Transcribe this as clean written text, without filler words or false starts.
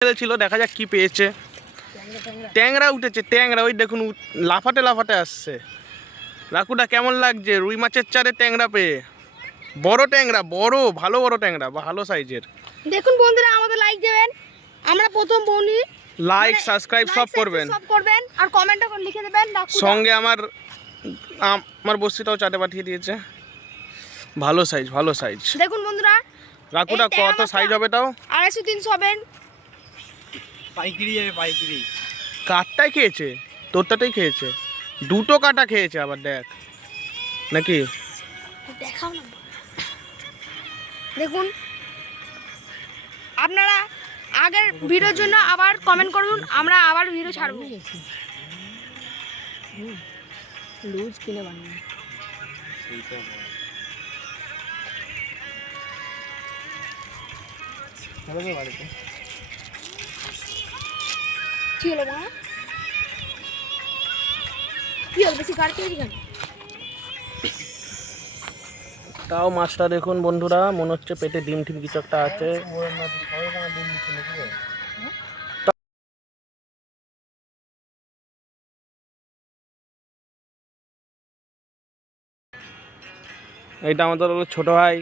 ছিল, দেখা যাক কি পেয়েছে। ট্যাংরা উঠেছে, ট্যাংরা ওই দেখুন লাফাতে লাফাতে আসছে। রাকুটা কেমন লাগছে রুই মাছের চারে ট্যাংরা পেয়ে? বড় ট্যাংরা, বড় ভালো বড় ট্যাংরা, ভালো সাইজের। দেখুন বন্ধুরা, আমাদের লাইক দেবেন, আমরা প্রথম বলি লাইক সাবস্ক্রাইব সব করবেন আর কমেন্টে লিখে দেবেন। সঙ্গে আমার বস্তিটাও চাটে পাঠিয়ে দিয়েছে। ভালো সাইজ, ভালো সাইজ। দেখুন বন্ধুরা, রাকুটা কত সাইজ হবে তাও? 250-300 হবেন। পাইকারি যাবে, পাইকারি। কাঠটাই খেয়েছে, তোরটাতেই খেয়েছে, দুটো কাটা খেয়েছে আবার দেখ নাকি। দেখাও না। দেখুন আপনারা আগের ভিডিওর জন্য আবার কমেন্ট করুন, আমরা আবার ভিডিও ছাড়বো। লুজ কিনে বানিয়ে কি হলো মা? কি হলো, বেশি গাড়ি তৈরি কেন? তাও মাছটা দেখুন বন্ধুরা, মনে হচ্ছে পেটে ডিম টিম কিছু একটা আছে। এইটা আমাদের ছোট ভাই।